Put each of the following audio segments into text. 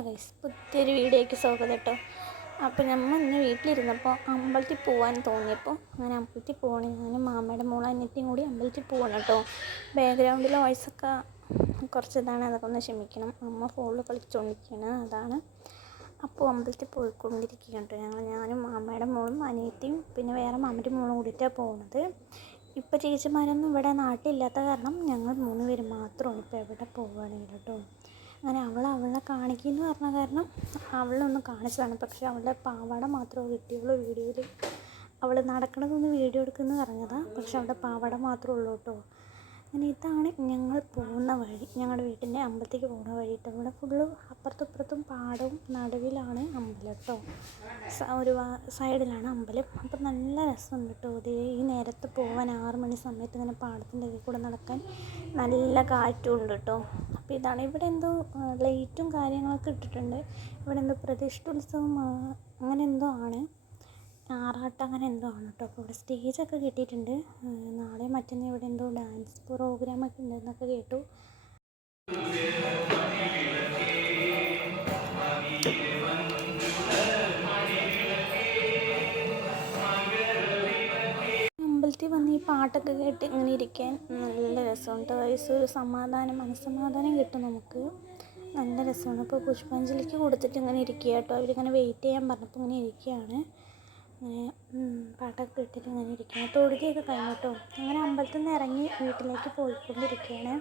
Hello guys, പുതിയൊരു വീഡിയോയ്ക്ക് സ്വാഗതം കേട്ടോ. അപ്പോൾ നമ്മൾ ഇന്ന് വീട്ടിലിരുന്നപ്പോൾ അമ്പലത്തിൽ പോകാൻ തോന്നിയപ്പോൾ അങ്ങനെ അമ്പലത്തിൽ പോകണം. ഞാനും മാമയുടെ മോളും അനിയത്തിയും കൂടി അമ്പലത്തിൽ പോകണം കേട്ടോ. ബാക്ക്ഗ്രൗണ്ടിൽ വോയിസൊക്കെ കുറച്ച് ഇതാണ്, അതൊക്കെ ഒന്ന് ക്ഷമിക്കണം. അമ്മ ഫോണിൽ കളിച്ചുകൊണ്ടിരിക്കുകയാണ്, അതാണ്. അപ്പോൾ അമ്പലത്തിൽ പോയിക്കൊണ്ടിരിക്കുകയാണ് കേട്ടോ. ഞാനും മാമയുടെ മോളും അനിയത്തിയും പിന്നെ വേറെ മാമൻ്റെ മോളും കൂടിയിട്ടാണ് പോകുന്നത്. ഇപ്പോൾ ചേച്ചിമാരൊന്നും ഇവിടെ നാട്ടിലില്ലാത്ത കാരണം ഞങ്ങൾ 3 പേര് മാത്രമാണ് ഇപ്പോൾ എവിടെ പോവുകയാണെങ്കിൽ കേട്ടോ. അങ്ങനെ അവളെ കാണിക്കുമെന്ന് പറഞ്ഞ കാരണം അവളൊന്ന് കാണിച്ചതാണ്. പക്ഷേ അവളുടെ പാവാട മാത്രമേ കിട്ടിയുള്ളൂ വീഡിയോയിൽ. അവൾ നടക്കണതൊന്ന് വീഡിയോ എടുക്കുമെന്ന് പറഞ്ഞതാണ്, പക്ഷെ അവളുടെ പാവാട മാത്രമേ ഉള്ളൂ കേട്ടോ. അങ്ങനെ ഇതാണ് ഞങ്ങൾ പോകുന്ന വഴി, ഞങ്ങളുടെ വീട്ടിൻ്റെ അമ്പലത്തേക്ക് പോകുന്ന വഴി കേട്ടോ. ഇവിടെ ഫുള്ള് അപ്പുറത്തും ഇപ്പുറത്തും പാടവും നടുവിലാണ് അമ്പലം കേട്ടോ. ഒരു സൈഡിലാണ് അമ്പലം. അപ്പം നല്ല രസമുണ്ട് കേട്ടോ. ഈ നേരത്ത് പോകാൻ 6 മണി സമയത്ത് ഇങ്ങനെ പാടത്തിൻ്റെ ഇതിൽ കൂടെ നടക്കാൻ നല്ല കാറ്റും ഉണ്ട് കേട്ടോ. അപ്പോൾ ഇതാണ്, ഇവിടെ എന്തോ ലൈറ്റും കാര്യങ്ങളൊക്കെ ഇട്ടിട്ടുണ്ട്. ഇവിടെ എന്തോ പ്രതിഷ്ഠോത്സവം അങ്ങനെ എന്തോ ആണ്, ആറാട്ട് അങ്ങനെ എന്തോ ആണ് കേട്ടോ. അപ്പോൾ ഇവിടെ സ്റ്റേജൊക്കെ കിട്ടിയിട്ടുണ്ട്. നാളെ മറ്റന്നാൾ ഇവിടെ എന്തോ ഡാൻസ് പ്രോഗ്രാമൊക്കെ ഉണ്ടെന്നൊക്കെ കേട്ടു. അമ്പലത്തിൽ വന്ന് ഈ പാട്ടൊക്കെ കേട്ട് ഇങ്ങനെ ഇരിക്കാൻ നല്ല രസമുണ്ട്. ഒരു സമാധാനം, മനസ്സമാധാനം കിട്ടും നമുക്ക്. നല്ല രസമാണ്. അപ്പോൾ പുഷ്പാഞ്ജലിക്ക് കൊടുത്തിട്ട് ഇങ്ങനെ ഇരിക്കുക കേട്ടോ. അവരിങ്ങനെ വെയിറ്റ് ചെയ്യാൻ പറഞ്ഞപ്പോൾ ഇങ്ങനെ ഇരിക്കുകയാണ്. അങ്ങനെ പാട്ടൊക്കെ ഇട്ടിട്ട് ഇങ്ങനെ ഇരിക്കുകയാണ്. തൊഴുതിയൊക്കെ കഴിഞ്ഞു കേട്ടോ. അങ്ങനെ അമ്പലത്തിൽ നിന്ന് ഇറങ്ങി വീട്ടിലേക്ക് പോയിക്കൊണ്ടിരിക്കുകയാണ്.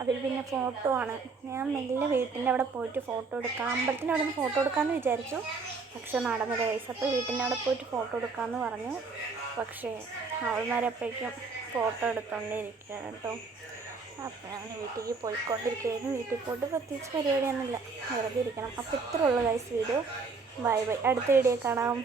അവർ പിന്നെ ഫോട്ടോ ആണ്. ഞാൻ മെല്ലെ വീട്ടിൻ്റെ അവിടെ പോയിട്ട് ഫോട്ടോ എടുക്കാം, അമ്പലത്തിൻ്റെ അവിടെ നിന്ന് ഫോട്ടോ എടുക്കാമെന്ന് വിചാരിച്ചു. പക്ഷെ നടന്നില്ല ഗൈസ്. അപ്പോൾ വീട്ടിൻ്റെ അവിടെ പോയിട്ട് ഫോട്ടോ എടുക്കാമെന്ന് പറഞ്ഞു. പക്ഷേ അവന്മാരപ്പോഴേക്കും ഫോട്ടോ എടുത്തുകൊണ്ടിരിക്കുകയാണ് കേട്ടോ. അപ്പോൾ ഞാൻ വീട്ടിലേക്ക് പോയിക്കൊണ്ടിരിക്കുകയായിരുന്നു. വീട്ടിൽ പോയിട്ട് പ്രത്യേകിച്ച് പരിപാടിയൊന്നുമില്ല, വെറുതെ ഇരിക്കണം. അപ്പോൾ ഇത്രേ ഉള്ളൂ ഗൈസ് വീഡിയോ. ബൈ ബൈ, അടുത്ത വീഡിയോ കാണാം.